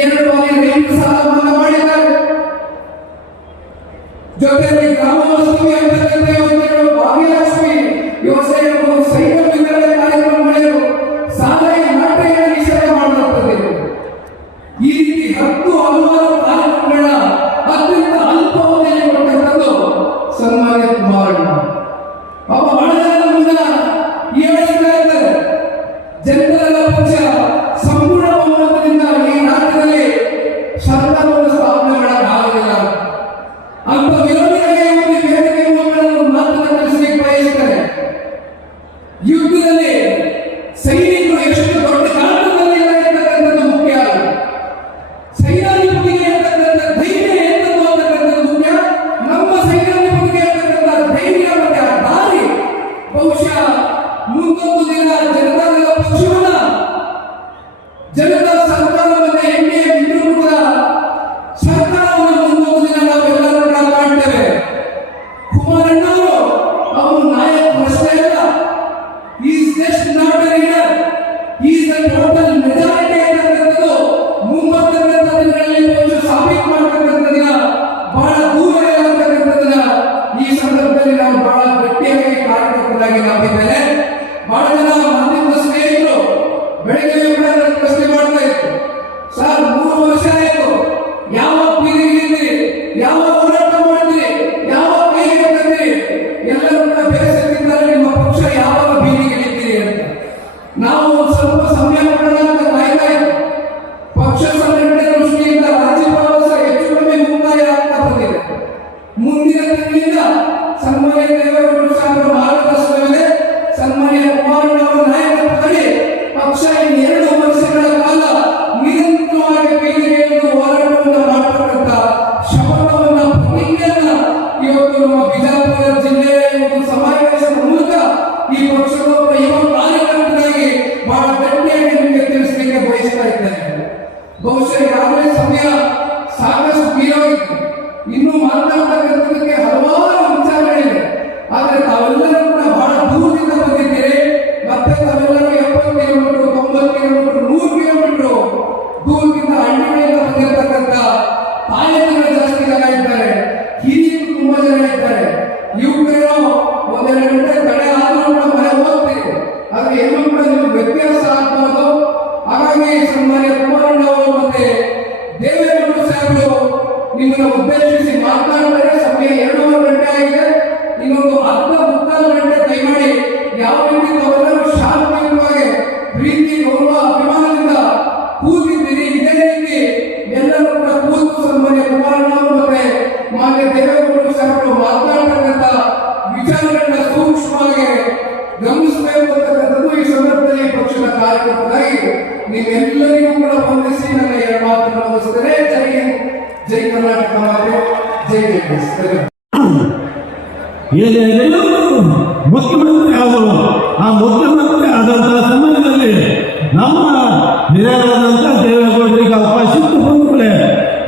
2 ಬಾರಿ ರೈತ ಸಾಲ ಮನ್ನಾ ಮಾಡಿದ್ದಾರೆ. ಜೊತೆಗೆ ಗ್ರಾಮ ವಾಸ್ತವ್ಯ ಅಂತಕ್ಕಂಥ ಯೋಜನೆಗಳು, ಭಾಗ್ಯಲಕ್ಷ್ಮಿ ಯೋಜನೆಗಳು, ಸೈಕಲ್ ವಿತರಣೆ ಕಾರ್ಯಕ್ರಮಗಳು, ಸಾಲ ನಾಟಕ ನಿಷೇಧ ಮಾಡಲಾಗುತ್ತದೆ. ಈ ರೀತಿ 10 ಹಲವಾರು ಕಾರ್ಯಕ್ರಮಗಳ ಅತ್ಯಂತ ಅಲ್ಪಾವಧಿಯಲ್ಲಿ ಕೊಟ್ಟಂಥದ್ದು ಸನ್ಮಾನ್ಯ ಕುಮಾರಣ್ಣ. ಪಾಪ ಬಹಳ ಜನ ಮುಂದೆ ಹೇಳ್ತಾ ಇದ್ದಾರೆ, ಜನತಾದಳ ಪಕ್ಷ ಸಂಪೂರ್ಣ ಬಹುಮತದಿಂದ ಈ ರಾಜ್ಯದಲ್ಲಿ ಸರ್ಕಾರವನ್ನು ಸ್ಥಾಪನೆ ಮಾಡಕ್ಕಾಗಲಿಲ್ಲ ಅಂತ ವಿರೋಧಿಗಳಿಗೆ ಒಂದು ವೇದಿಕೆ ಮೂಲಕ ಮಾತನ್ನು ತಿಳಿಸಲಿಕ್ಕೆ ಬಯಸ್ತಾರೆ. ಯುದ್ಧದಲ್ಲಿ ಸೈನಿಕರು ಎಷ್ಟು ದೊಡ್ಡ ಕಾರಣದಲ್ಲಿ ಇರತಕ್ಕಂಥದ್ದು ಮುಖ್ಯ ಅಲ್ಲ, ಸೈನ್ಯಾಧಿಪತಿಗೆ ಇರತಕ್ಕಂಥ ಧೈರ್ಯ ಎಂತದ್ದು ಅಂತಕ್ಕಂಥದ್ದು ಮುಖ್ಯ. ನಮ್ಮ ಸೈನ್ಯಾಧಿಪತಿಗೆ ಇರತಕ್ಕಂಥ ಧೈರ್ಯ ಮತ್ತೆ ಆ ದಾರಿ ಬಹುಶಃ ಮುಂದೊಂದು ದಿನ ಜನತಾದಳ ಪಕ್ಷವನ್ನ ಜನತಾ ಸರ್ಕಾರವನ್ನ ಎನ್ಡಿಎ ಮಿತ್ರಕೂಟ ಸರ್ಕಾರವನ್ನು ಮುಂದೊಂದು ದಿನ ನಾವೆಲ್ಲರೂ ಮಾಡ್ತೇವೆ. ಕುಮಾರಣ್ಣವರು ಅವರು ನಾಯಕ ಅಷ್ಟೇ ಅಲ್ಲ, is just not A leader, is the total majority ಅಂತಕ್ಕಂಥದ್ದು ಮುಂಬರ್ತಕ್ಕಂಥ ದಿನಗಳಲ್ಲಿ ಬಹುಶಃ ಸಾಬೀತು ಮಾಡತಕ್ಕಂಥ ದಿನ ಬಹಳ ದೂರ ಇರತಕ್ಕಂಥದ್ದನ್ನ ಈ ಸಂದರ್ಭದಲ್ಲಿ ನಾವು ಬಹಳ ಗಟ್ಟಿಯಾಗಿ ಕಾರ್ಯಕರ್ತರಾಗಿ ನಂಬಿದ್ದೇನೆ. ಬಹಳ ಜನ ಮಾಧ್ಯಮದ ಸ್ನೇಹಿತರು ಬೆಳಗ್ಗೆ ಪ್ರಶ್ನೆ ಮಾಡ್ತಾ ಇದ್ರು, ಸರ್ 3 ವರ್ಷ ಆಯಿತು, ಯಾವ ಪೀಳಿಗೆಯಲ್ಲಿ ಯಾವ ಹೋರಾಟ ಮಾಡಿದ್ರಿ, ಯಾವ ಕೈಗೆ ತಂದ್ರಿ, ಎಲ್ಲರೂ ಕೂಡ ಬೇಸತ್ತಿದ್ದಾರೆ, ನಿಮ್ಮ ಪಕ್ಷ ಯಾವಾಗ ಬೀದಿಗೆ ಇಳಿತೀರಿ ಅಂತ. ನಾವು ಸ್ವಲ್ಪ ಸಮಯ ಕೊಡೋಣ ಅಂತ ಕಾಯ್ತಾ ಇದ್ವಿ. ಪಕ್ಷ ಸಂಘಟನೆ ದೃಷ್ಟಿಯಿಂದ ರಾಜ್ಯ ಪ್ರವಾಸ ಹೆಚ್ಚು ಕಡಿಮೆ ಮುಕ್ತಾಯ ಆಗ್ತಾ ಬಂದಿದೆ. ಮುಂದಿನ ತಿಂಗಳಿಂದ ಸನ್ಮಾನ್ಯ ದೇವೇಗೌಡರು ಸಾಹೇಬರ ಮಾರ್ಗದರ್ಶನವಿದೆ, ಸನ್ಮಾನ್ಯ ಕುಮಾರಣ್ಣ ಅವರ ನಾಯಕತ್ವದಲ್ಲಿ ಪಕ್ಷ 2 ವರ್ಷಗಳ ಕಾಲ ನಿರಂತರವಾಗಿ ಬೀದಿಗೆಯನ್ನು ಹೋರಾಟವನ್ನು ಮಾಡತಕ್ಕಂಥ ಶಪಥವನ್ನ ಪ್ರತಿಜ್ಞೆಯನ್ನ ಇವತ್ತು ನಮ್ಮ ಬಿಜಾಪುರ ಜಿಲ್ಲೆಯ ಒಂದು ಸಮಾವೇಶದ ಮೂಲಕ ಈ ಪಕ್ಷದ ಯುವ ಕಾರ್ಯಕರ್ತರಾಗಿ ಬಹಳ ಗಟ್ಟಿಯಾಗಿ ನಿಮಗೆ ತಿಳಿಸಲಿಕ್ಕೆ ಬಯಸ್ತಾ ಇದ್ದೇನೆ. ಬಹುಶಃ ಈಗಾಗಲೇ ಸಮಯ ಸಾಕಷ್ಟು ಮೀರೋಗಿತ್ತು, ಇನ್ನು ಮಾತನಾಡತಕ್ಕಂಥದಕ್ಕೆ ಹಲವಾರು ವಿಚಾರಗಳಿವೆ. ಆದರೆ ತಾವೆಲ್ಲರೂ ಕೂಡ ಬಹಳ ದೂರದಿಂದ ಬಂದಿದ್ದೀರಿ. ಮತ್ತೆ ತಾವೆಲ್ಲರೂ 70 ಕಿಲೋಮೀಟರ್, 90 ಕಿಲೋಮೀಟರ್, 100 ಕಿಲೋಮೀಟರ್ ದೂರದಿಂದ ಹಳ್ಳಿಗಳಿಂದ ಬಂದಿರತಕ್ಕಂಥ ತಾಯಂದಿರು ಜಾಸ್ತಿ ಜನ ಇದ್ದಾರೆ, ಹಿರಿಯರು ತುಂಬಾ ಜನ ಇದ್ದಾರೆ. ಯುವಕರು 1-2 ಗಂಟೆ ತಡೆ ಆದರೂ ಕೂಡ ಮನೆ ಹೋಗ್ತೀರಿ, ಆದ್ರೆ ಎಲ್ಲೂ ಕೂಡ ನಿಮಗೆ ವ್ಯತ್ಯಾಸ ಆಗ್ಬೋದು. ಹಾಗಾಗಿ ಸನ್ಮಾನ್ಯ ಕುಮಾರಣ್ಣ ಅವರು ಮತ್ತೆ ದೇವೇಗೌಡರು ಸಾಹೇಬರು ನಿಮ್ಮನ್ನು ಉದ್ದೇಶಿಸಿ ಮಾತನಾಡಿದರೆ ಸಮಯ 2.5 ಗಂಟೆ ಆಗಿದೆ. ಇನ್ನೊಂದು ಅರ್ಧ ಮುಕ್ಕಾಲು ಗಂಟೆ ದಯಮಾಡಿ ಯಾವ ರೀತಿ ತಾವೆಲ್ಲರೂ ಶಾಂತಿಯುತವಾಗಿ ಪ್ರೀತಿ ಗೌರವ ಅಭಿಮಾನದಿಂದ ಕೂತಿದ್ದೀರಿ, ಇದೇ ರೀತಿ ಎಲ್ಲರೂ ಕೂಡ ಕೂತು ಸನ್ಮಾನ್ಯ ಕುಮಾರಣ್ಣ ಅವರು ಮತ್ತೆ ಮಾನ್ಯ ದೇವೇಗೌಡರು ಸಾಹೇಬರು ಮಾತನಾಡತಕ್ಕಂಥ ವಿಚಾರಗಳನ್ನ ಸೂಕ್ಷ್ಮವಾಗಿ ಗಮನಿಸಬೇಕು ಅಂತಕ್ಕಂಥದ್ದು ಈ ಸಂದರ್ಭದಲ್ಲಿ ಪಕ್ಷದ ಕಾರ್ಯಕರ್ತರಾಗಿ ನೀವೆಲ್ಲರಿಗೂ ಕೂಡ ವಂದಿಸಿ ನನ್ನ 2 ಮಾತನ್ನು ಮುಗಿಸ್ತೇನೆ. ಜೈ ಹಿಂದ್, ಜೈ ಕರ್ನಾಟಕ ಮಾತೆ, ಜೈ ಜಗದೀಶ್. ಏನೇನು ಮುಖ್ಯಮಂತ್ರಿ ಆದರು. ಆ ಮುಖ್ಯಮಂತ್ರಿ ಆದಂತಹ ಸಮಯದಲ್ಲಿ ನಮ್ಮ ಹಿರಿಯರಾದಂಥ ದೇವೇಗೌಡರಿಗೆ ಅವಕಾಶ ಇತ್ತು ಬಂದ್ಮೇಲೆ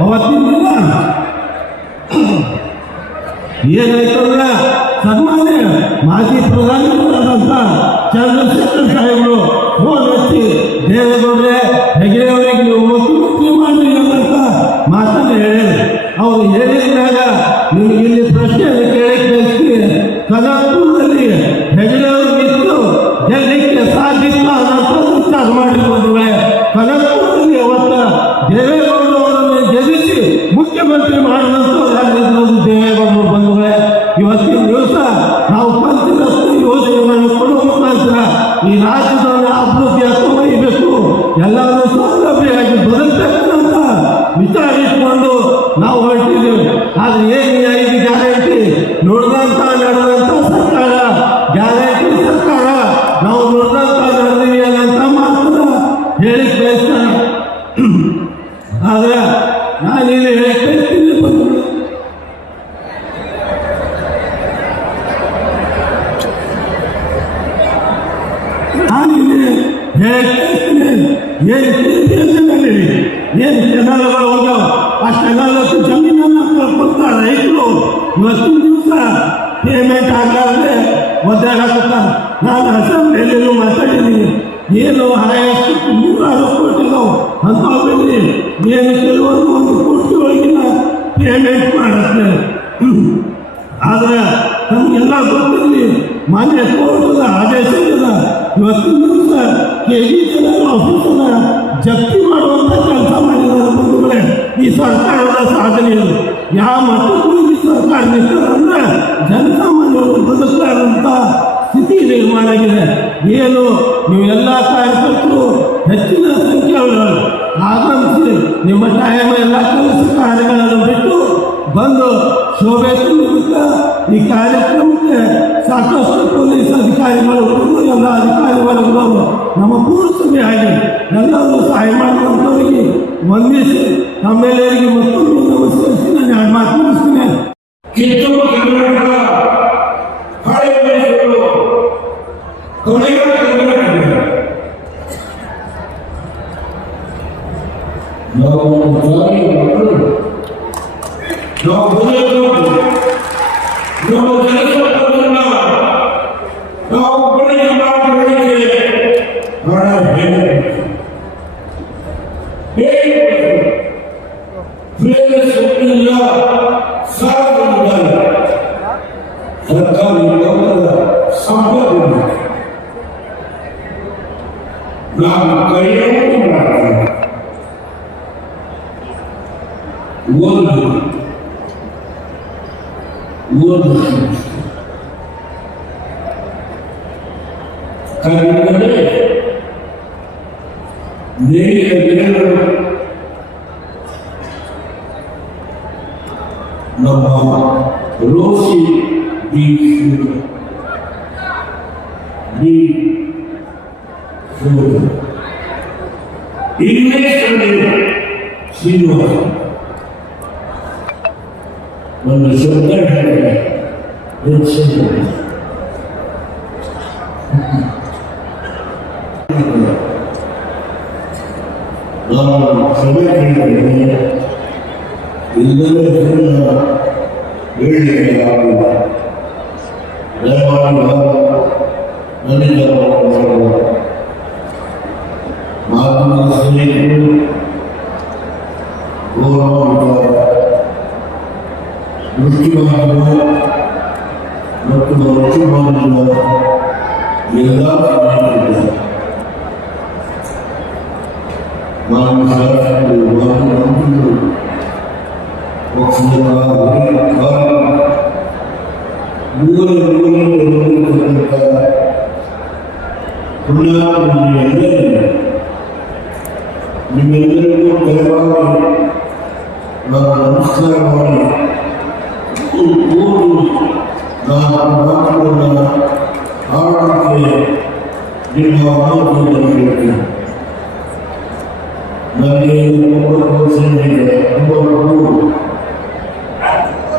ಅವತ್ತಿನ ದಿನ ಏನಾಯ್ತಂದ್ರೆ ಸನ್ಮಾನ್ಯ ಮಾಜಿ ಪ್ರಧಾನಮಂತ್ರಿಯಾದಂಥ ಚಂದ್ರಶೇಖರ್ ಸಾಹೇಬರು ಫೋನ್ ಹಚ್ಚಿ ದೇವೇಗೌಡರೇ ಹೆಗಡೆಯವರಿಗೆ ನೀವು ಮುಖ್ಯಮಂತ್ರಿ ಮಾಡಿ ಅಂತ ಮಾತನ್ನು ಹೇಳಿದ್ರು. ಅವರು ಹೇಳಿದಾಗ ನಿಮಗೆ ಇಲ್ಲಿ ಪ್ರಶ್ನೆಯನ್ನು ಕೇಳಿಕ್ಕೆ ಕನಕಪುರದಲ್ಲಿ ಹೆಗಡೆಯವರು ನಿಂತು ಗೆಲ್ಲಲಿಕ್ಕೆ ಸಾಧ್ಯವಿಲ್ಲ ಅನ್ನೋ ವಿಚಾರ ಮಾಡಿಕೊಂಡ್ರೆ ಕನಕಪುರದಲ್ಲಿ ಅವತ್ತ ದೇವೇಗೌಡರವರನ್ನು ಗೆಲ್ಲಿಸಿ ಮುಖ್ಯಮಂತ್ರಿ ಮಾಡಿದಂಥದ್ದು ದೇವೇಗೌಡರು ಬಂಧುಗಳೇ. ಇವತ್ತಿನ ದಿವಸ ನಾವು ಪಂಚರತ್ನ ಯೋಜನೆಗಳನ್ನು ಕೊಡುವ ಮುಖಾಂತರ ಈ ರಾಜ್ಯದಲ್ಲಿ ಅಭಿವೃದ್ಧಿಯನ್ನು ಒಯ್ಯಬೇಕು, ಎಲ್ಲರೂ ಸೌಲಭ್ಯವಾಗಿ ಬದುಕಬೇಕಂತ ವಿಚಾರಿಸಿಕೊಂಡು ನಾವು ಹೊರಟಿದ್ದೇವೆ. ಆದರೆ ಏನು 5 ಗ್ಯಾರಂಟಿ ನುಡಿದಂಥ ನಡೆದಂಥ ಸರ್ಕಾರ, ಗ್ಯಾರಂಟಿ ಸರ್ಕಾರ, ನಾವು ನುಡಿದಂಥ ನಡೆದೀವಿ ಅನ್ನಂತ ಮಾತನ್ನ ಹೇಳಿಕ್ ಬಯಸ್ತಾನೆ. ಆದ್ರೆ ನಾನೇನು ಹೇಳಿಕ್ ಬಯಸ್ತೀನಿ ಬಂದು ನಾನಿಲ್ಲಿ ಹೇಳಿಕ್ ಏನು ಕೆನಾಲ್ಗಳು ಹೋಗ್ಯಾವ, ಆ ಕೆನಾಲಕ್ಕೆ ಜಮೀನನ್ನು ಕೊಡ್ತಾರೆ ರೈತರು. ಇವತ್ತಿನ ದಿವಸ ಪೇಮೆಂಟ್ ಆಗಲಾರದೆ ಒದ್ದಾಡಕತ್ತಾರೆ. ನಾನು ಅಸೆಂಬ್ಲಿಯಲ್ಲೂ ಮಾತಾಡಿದ್ದೀನಿ, ಏನು ಹೈಯೆಸ್ಟ್ 100 ಕೋಟಿ ಇದಾವೆ ಅಂಥದ್ರಲ್ಲಿ ಏನು ಕೆಲವೊಂದು 1 ಕೋಟಿ ಒಳಗಿನ ಪೇಮೆಂಟ್ ಮಾಡುತ್ತೆ. ಆದರೆ ನಮಗೆಲ್ಲ ಗೊತ್ತಿರಲಿ, ಮಾನ್ಯ ಕೋರ್ಟದ ಆದೇಶದಿಂದ ಇವತ್ತಿನ ದಿವಸ KG ಜನರಲ್ ಆಫೀಸನ್ನ ಜಪ್ತಿ ಮಾಡುವಂಥ ಕೆಲಸ ಮಾಡಿದ್ದಾರೆ ಬಂಧುಗಳೇ. ಈ ಸರ್ಕಾರದ ಸಾಧನೆ ಇದು. ಯಾವ ಮಟ್ಟಕ್ಕೂ ಈ ಸರ್ಕಾರ ನಿಂತಂದ್ರೆ ಜನಸಾಮಾನ್ಯರು ಬದುಕಲಾರಂಥ ಸ್ಥಿತಿ ನಿರ್ಮಾಣ ಆಗಿದೆ. ಏನು ನೀವೆಲ್ಲ ಕಾರ್ಯಕರ್ತರು ಹೆಚ್ಚಿನ ಸಂಖ್ಯೆಯಲ್ಲಿ ಆಗಮಿಸಿ ನಿಮ್ಮ ಟೈಮ್ ಎಲ್ಲ ಕೆಲಸ ಕಾರ್ಯಗಳನ್ನು ಬಿಟ್ಟು ಬಂದು ಶೋಭೆ ನಿಮಿತ್ತ ಈ ಕಾರ್ಯಕ್ರಮಕ್ಕೆ ಸಾಕಷ್ಟು ಪೊಲೀಸ್ ಅಧಿಕಾರಿಗಳು ಎಲ್ಲ ಅಧಿಕಾರಿ ವರ್ಗದವರು ನಮ್ಮ ಪೂರ್ವಸಭೆಯಾಗಿ ಎಲ್ಲರೂ ಸಹಾಯ ಮಾಡುವಂಥವರಿಗೆ ವಂದಿಸಿ ನಮ್ಮೆಲ್ಲರಿಗೆ ಮತ್ತೊಂದು ನಮಸ್ಕರಿಸಿ ನಾನು ಮಾತು ಮುಗಿಸ್ತೀನಿ. ಕಿತ್ತೂರು ಕರ್ನಾಟಕ ಹಳೆ ಮೈಸೂರು ಕೊನೆಯ ಕರ್ನಾಟಕ ನಾವು ಮಕ್ಕಳು ನಾವು ಬದುಕಬೇಕು. ನಾವು ಜನಸಂಪನ್ನ ನಾವು ಬೆಳೆಯ ಮಾತುಗಳಿಗೆ ಹಣ ಇಲ್ಲ ಸಾಧನ ಸರ್ಕಾರಿ ನೌಕರರ ಸಂಪರ್ಕ ನಾವು ಕೈಯಲ್ಲಿ ಮಾಡ್ತೇವೆ. ಒಂದು ಕನ್ನಡದಲ್ಲಿ ನೇರ ಗಿಡಗಳು ನಮ್ಮ ರೋಸಿ ಇಂಗ್ಲಿಷ್ ಶ್ರೀನಿವಾಸ ಒಂದು ಶಬ್ದ ನಾವು ಸಭೆ ಕೇಳಿದರೆ ಇಲ್ಲವೇ ಹೇಳಲಿಕ್ಕೆ ಆಗುವ ದಯಮಾಡಿ ನನ್ನಿಂದ ಮಾಧ್ಯಮದ ಸ್ನೇಹಿತರು ಗೌರವ ದೃಷ್ಟಿಮಾನಗಳು ಮತ್ತು ದೃಷ್ಟಿಮಾನಗಳ ಎಲ್ಲ ಸ್ನೇಹಿತರಿದ್ದಾರೆ. ನಾನು ಶಾಸಕರು ಮಂತ್ರಿಗಳು ಪಕ್ಷದ ನಿಮ್ಮೆಲ್ಲರಿಗೂ ದಯವಾಗಿ ನಾನು ನಮಸ್ಕಾರ ಮಾಡಿ ನಾನು ಮಾತುಗಳನ್ನ ಆಡಲಿಕ್ಕೆ ನಿಮ್ಮ ಅನುಮತಿಯನ್ನು ಕೇಳ್ತೀನಿ. ನನಗೆ 9 ವರ್ಷ ಇದೆ. 9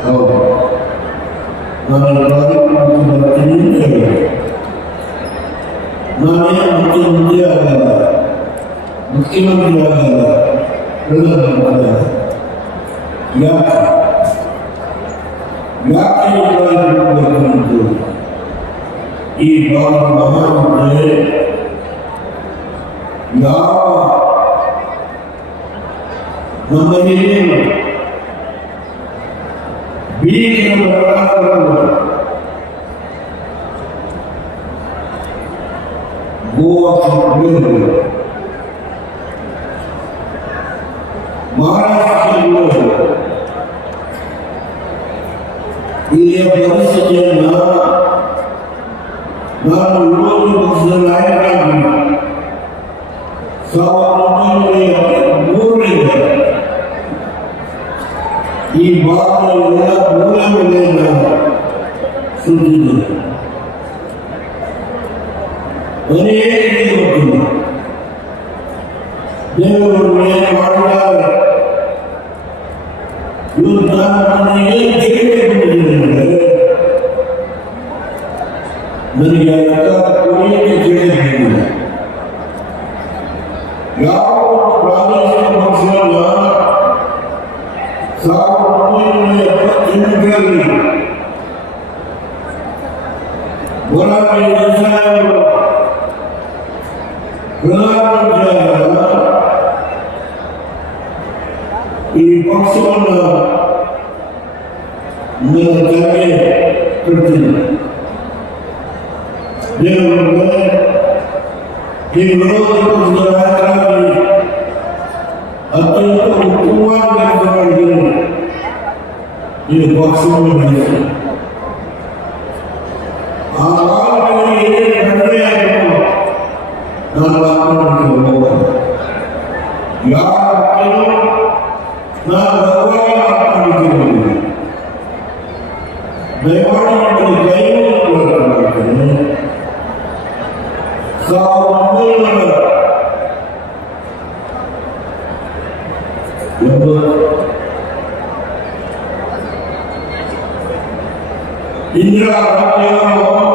ಹೌದು, ನಾನು ಕಾರ್ಯಕ್ರಮಕ್ಕೆ ಬರ್ತೀನಿ ಅಂತ ಹೇಳಿದೆ. ನಾನೇ ಮುಖ್ಯಮಂತ್ರಿ ಆಗಲ್ಲ, ಮುಖ್ಯಮಂತ್ರಿ ಆಗಲ್ಲ, ಪ್ರಧಾನಮಂತ್ರಿ ಆಗಲ್ಲ. ಯಾಕೆ ಈ ಭಾರತ ಮಹಾಮಂತ್ರಿ ಯಾವ ನಮ್ಮ ಹಿರಿಯರು ಬೀಗಿನ ಪ್ರಕಾರವನ್ನು ಗೋವಾ ಮಹಾರಾಷ್ಟ್ರದಲ್ಲೂ ಇಲ್ಲಿಯ ಪರಿಸ್ಥಿತಿಯನ್ನು ನಾನು ವಿರೋಧಿ ಪಕ್ಷದ ನಾಯಕರಾಗಿ 1973ರಿಂದ ಈ ಭಾರತದ ಮೂಲ ಬೆಲೆಯನ್ನು ಸೂಚಿಸಿದೆ. ಅನೇಕ ಗೊತ್ತಿಲ್ಲ ದೇವರು ಏನು ಮಾಡಿದ್ದಾರೆ. ಇವರು ನನಗೆ ನನಗೆ ಕೊನೆಗೆ ಕೇಳಿದ್ದೇನೆ. ಯಾವ ಪ್ರಾದೇಶಿಕ ಪಕ್ಷವನ್ನ 1978ರಲ್ಲಿ ಮೊರಾರ್ಜಿ ದೇಸಾಯಿ ಅವರು ಪ್ರಧಾನಮಂತ್ರಿಯಾದ ಈ ಪಕ್ಷವನ್ನು ನನ್ನ ತಲೆಗೆ ಕೊಡ್ತೀನಿ. ದೇವರೇ, ಈ ವಿರೋಧ ಪಕ್ಷದ ನಾಯಕರಾಗಿ ಅತ್ಯಂತ ಉತ್ತಮವಾಗಿ ಕೆಲಸ ಮಾಡಿದ್ದೀನಿ. ಈ ಪಕ್ಷವನ್ನು ನಡೆಸಿ ಆ ಕಾಲದಲ್ಲಿ ಏನೇನು ಕಡಿಮೆ ಆಯಿತು ನಾನು ಮಾತನಾಡಲಿಕ್ಕೆ ಹೋಗೋದು. ಯಾವ ಮಕ್ಕಳು ನಾನು ಭಗವಾಗಿ ಮಾತನಾಡಿದ್ದೇನೆ. ದಯಮಾಡಿ ನಮ್ಮಲ್ಲಿ ಕೈಗೊಳ್ಳುತ್ತೇನೆ. 1980 ಇಂದಿರಾ ಗಾಂಧಿ ಅವರು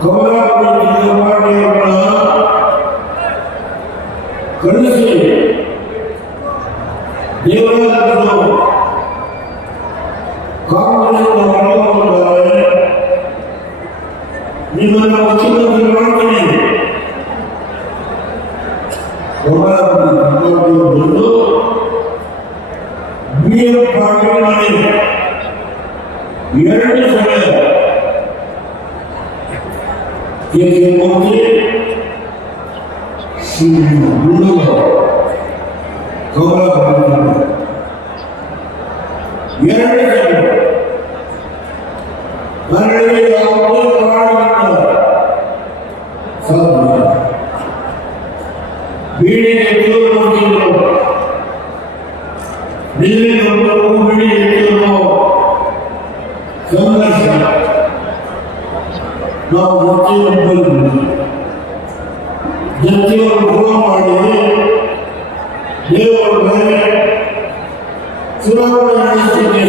ಕಮಲಾಪುರ ಜಿಲ್ಲಾಧಿಕಾರಿಯವರನ್ನ ಕಳಿಸಿ ದೇವರಾಜರು ಕಾಂಗ್ರೆಸ್ ಹೊರಗೆ ನಿಮ್ಮನ್ನು ಮುಖ್ಯಮಂತ್ರಿ ಮಾಡ್ತೀನಿ. ಬಂದು BM ಪಾಟೀಲ್ ಮಾಡಿ 2 ಸಲ ಮುಖ್ಯಮಂತ್ರಿ ಶ್ರೀ ಗೌರವ 2 ಸಲ ನನಗೆ ಯಾವುದೇ ಕಾರಣದಿಂದ ಸಾಧ್ಯ ಬೀಡಿಗೆ ದೂರ ಮಾಡ್ತಿದ್ರು. ದಿಲ್ಲಿ ನೋಡಲು ಬೀಡಿ ಎತ್ತಿದ್ರು ಸಂಘರ್ಷ ನಾವು ಜೊತೆಯವರು ಫೋನ್ ಮಾಡಿ ದೇವರ ಮೇಲೆ ಚುನಾವಣೆ ನಡೆಸುತ್ತಿದ್ದೆ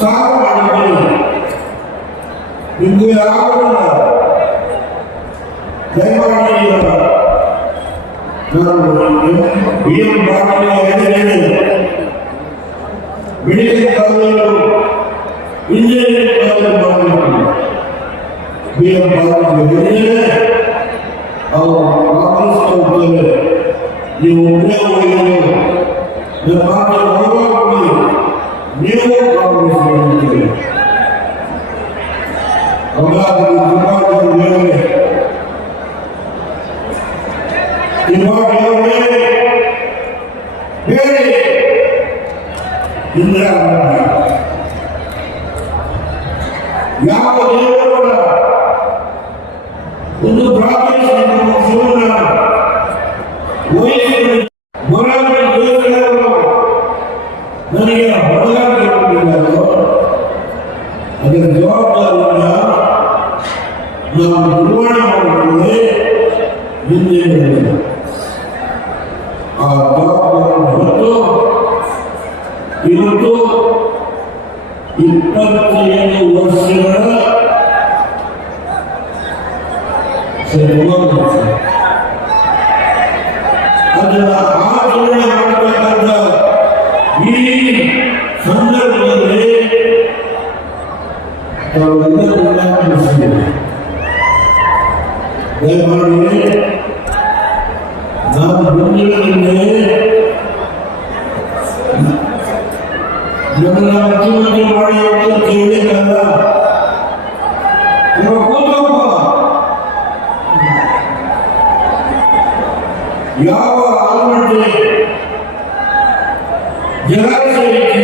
ಸಾಕು ಮಾಡಿದ್ದೇವೆ. ನಿಮಗೆ ಆಗೋಲ್ಲ. ದಯಮಾಡಿ ನಾನು BM ಪಾಟೀಲ್ ಹೇಳಿದ್ದೇನೆ. ಮೆಡಿಕಲ್ ಕಾಲೇಜು ಇಂಜಿನಿಯರಿಂಗ್ ಕಾಲೇಜು ಮಾಡಬೇಕು. BM ಪಾಟೀಲ್ ಹೇಳಿದ್ದೇನೆ. ಅವರು ಕಾಂಗ್ರೆಸ್ ಹೋಗ್ತಾರೆ. ನೀವು ಒಬ್ಬರೇ ಹೋಗಿದ್ದೀರಿ. ನಿಮ್ಮ ಪಾಟೀಲ್ ಹೋಗಿ ನೀವು ಕಾಂಗ್ರೆಸ್ ಹೋಗಿದ್ದೀರಿ. ಇಂದಿರಾ ಯಾವ ದೇವರ ಒಂದು ಪ್ರಾದೇಶಿಕ ಪಕ್ಷವನ್ನು ನನಗೆ ಹೊರಗಾಡಿ ಅದರ ಜವಾಬ್ದಾರಿಯನ್ನು ನಾವು ನಿರ್ವಹಣೆ ಮಾಡಿಕೊಳ್ಳದೆ ಹಿಂದೆ ಆ ಜವಾಬ್ದಾರಿಯನ್ನು ಹೊತ್ತು ಇವತ್ತು 25 ವರ್ಷಗಳ ಅದನ್ನು ಆಚರಣೆ ಮಾಡಬೇಕಾದ ಈ ಸಂದರ್ಭದಲ್ಲಿ ತಾವೆಲ್ಲರೂ ದಯಮಾಡಿ ನಾನು ಮುಂದಿನಲ್ಲೇ ನನ್ನ ಮುಖ್ಯಮಂತ್ರಿ ಮಾಡಿ ಅಂತ ಕೇಳಿದ್ದಲ್ಲ. ಯಾವ ಆಲ್ಮಟ್ಟಿ ಜಲಾಶಯಕ್ಕೆ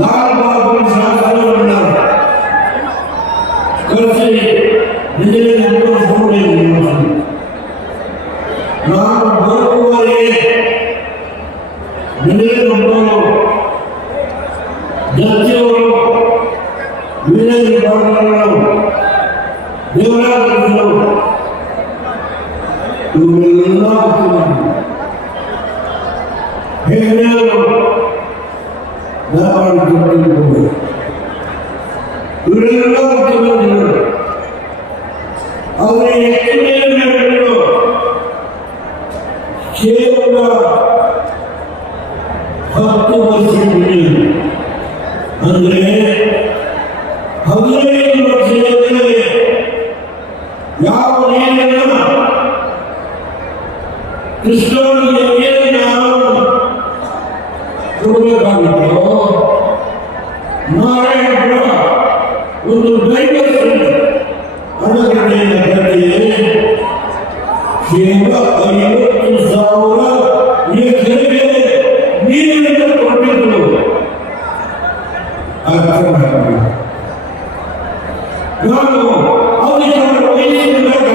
ಲಾಲ್ ಬಹದ್ದೂರ್ ಶಾಸ್ತ್ರಿಗಳನ್ನ ಕಳಿಸಿ ನಿಜವೇ ನಾನು ಬರುವವರೆಗೆ ನಿಜವೇ ಜಡ್ಜಿಯವರು ವಿಜಯ ಪಾಟೀಲ್ ದೇವರಾಜರು ಇವರೆಲ್ಲ ಹೇಳಲು ಮುಖ್ಯಮಂತ್ರಿಗಳು ಇವರೆಲ್ಲ ಮುಖ್ಯಮಂತ್ರಿಗಳು ಅವರಿಗೆ ಹೆಚ್ಚಿನ ಕೇವಲ 10 ವರ್ಷ ಅಂದರೆ 15 ವರ್ಷದಲ್ಲಿ ನಾರಾಯಣಪುರ ಒಂದು ಡೈವರ್ಸ್ ಅಣಗಡ್ಡೆಯ ಕಡೆಗೆ ಶೇಕಡ 50,000 ಎಕರೆಗೆ ನೀರನ್ನು ಕೊಟ್ಟಿದ್ದು ನಾನು ಅಧಿಕಾರ ವಹಿಸಿದಾಗ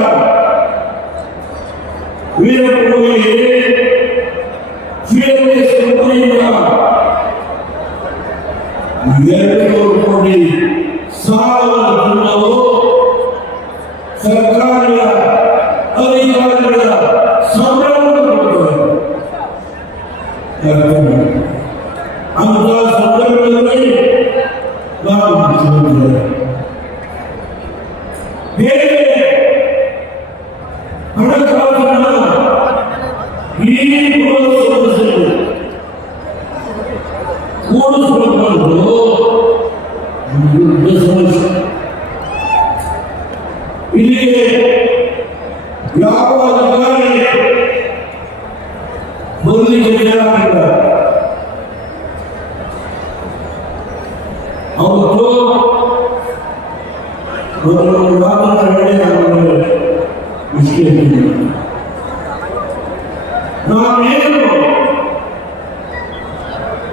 ವೀರಪ್ಪನಿಗೆ ಫಿಯರ್ಲೆಸ್ ಕಂಪನಿಯಿಂದ 2 ಕೋಟಿ ಸಾಲದ ಹಣವು ಸರ್ಕಾರಿ ಅಧಿಕಾರಿಗಳ ಸಂಬಳವನ್ನು ಕೊಡುತ್ತದೆ. ಅಂತ ಸಂದರ್ಭದಲ್ಲಿ ನಾನು ಮುಖ್ಯಮಂತ್ರಿ ಬೇರೆ ಹಣಕಾಸಿನ ಈ ಸಮಸ್ಯೆ ಕೂಡಿಸಬೇಕಾದ್ರು ದೊಡ್ಡ ಸಮಸ್ಯೆ. ಇಲ್ಲಿಗೆ ಯಾವ ಅಧಿಕಾರಿ ಮೊದಲಿಗೆ ಜನಾಂಗ ಅವತ್ತು ನಾವೇನು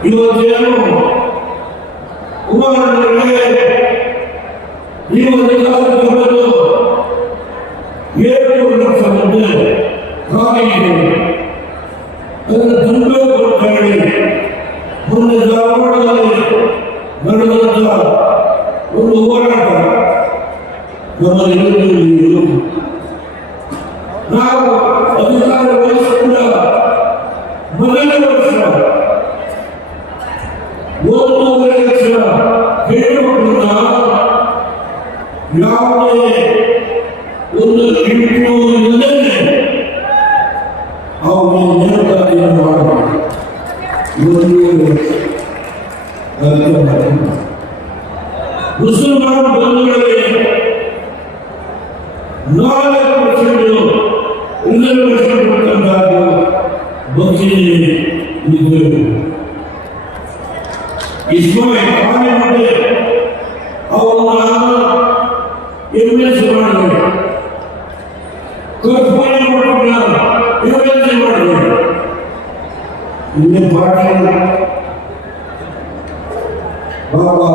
ಇವತ್ತೇನು ಉದಾಹರಣೆಗೆ ನೀವು ಅಧಿಕಾರಕ್ಕೆ ಬಂದು 7 ಲಕ್ಷ ಮುಂದೆ ಕಾಯಿದೆ ಅದನ್ನು ದಂಡ ಕೊಡ್ತಾರೆ. ಮುಂದೆ ಧಾರವಾಡದಲ್ಲಿ ನಡೆದಂತ ಒಂದು ಹೋರಾಟ ನಮ್ಮಲ್ಲಿ ನಾವು ಅಧಿಕಾರ ವಹಿಸಿಕೊಂಡ ಮೊದಲನೇ ವರ್ಷ 1.5 ಲಕ್ಷ ಹೆಣ್ಣುಮಕ್ಕಳನ್ನ ಯಾವುದೇ ಒಂದು ಇಲ್ಲದೆ ಅವರಿಗೆ ನೇಮಕಾತಿಯನ್ನು ಮಾಡಬೇಕು. ಮುಸಲ್ಮಾನ ಬಂಧುಗಳಿಗೆ 4% ರಿಸರ್ವೇಶನ್ ಕೊಟ್ಟಂತಹದ್ದು ಬಗ್ಗೆ ಇಸ್ಮಾಯಿಲ್ ಪಾರ್ಲಿಮೆಂಟ್ ಅವರನ್ನ ಎಂಎಲ್ಸಿ ಮಾಡಿದ್ರು, ಕರ್ಫಾಯಿ ಕೊಟ್ಟಿಲ್ಲ, ಎಂಎಲ್ಸಿ ಮಾಡಿದ್ರು. ಇನ್ನೇ ಪಾರ್ಟಿ ಬಾಬಾ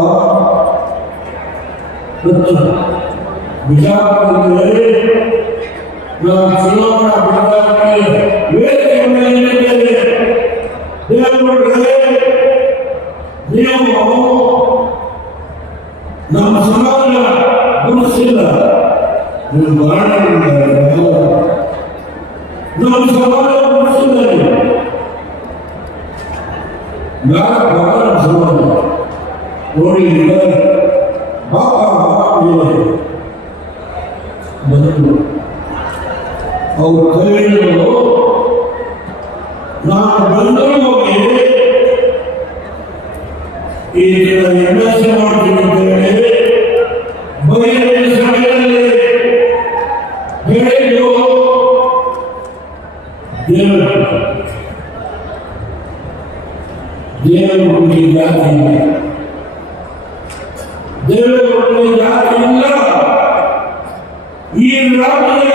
ಬಿಜಾಪುರದಲ್ಲಿ ನಾವು ಚುನಾವಣಾ ಪ್ರಚಾರಕ್ಕೆ ವೇದಿಕೆ ಮೇಲೆ ದೇವರುಗಳೇ, ನೀವು ನಮ್ಮ ಸಮಾಜ ಗುರುತಿಸಿಲ್ಲ, ನೀವು ನಮ್ಮ ಸಮಾಜ ಗುರುತಿಸಿಲ್ಲ. ಯಾರ ಸಮಾಜ ನೋಡಿ ಬಂದು ಅವ್ರ ಕೈಗಳು ನಾನು ಬಂದರೂ ಹೋಗಿ ಈ ಎಂಎಸ್ಸಿ ಮಾಡ್ತೀನಿ ಅಂತ ಹೇಳಿ ಬಹಿರಂಗ ಸಭೆಯಲ್ಲಿ ಹೇಳಿದ್ದು ದೇವರು ಜಾತಿ ಇಲ್ಲ, ದೇವರು ಜಾತಿ ಇಲ್ಲ. ಈ ರಾಜ್ಯದ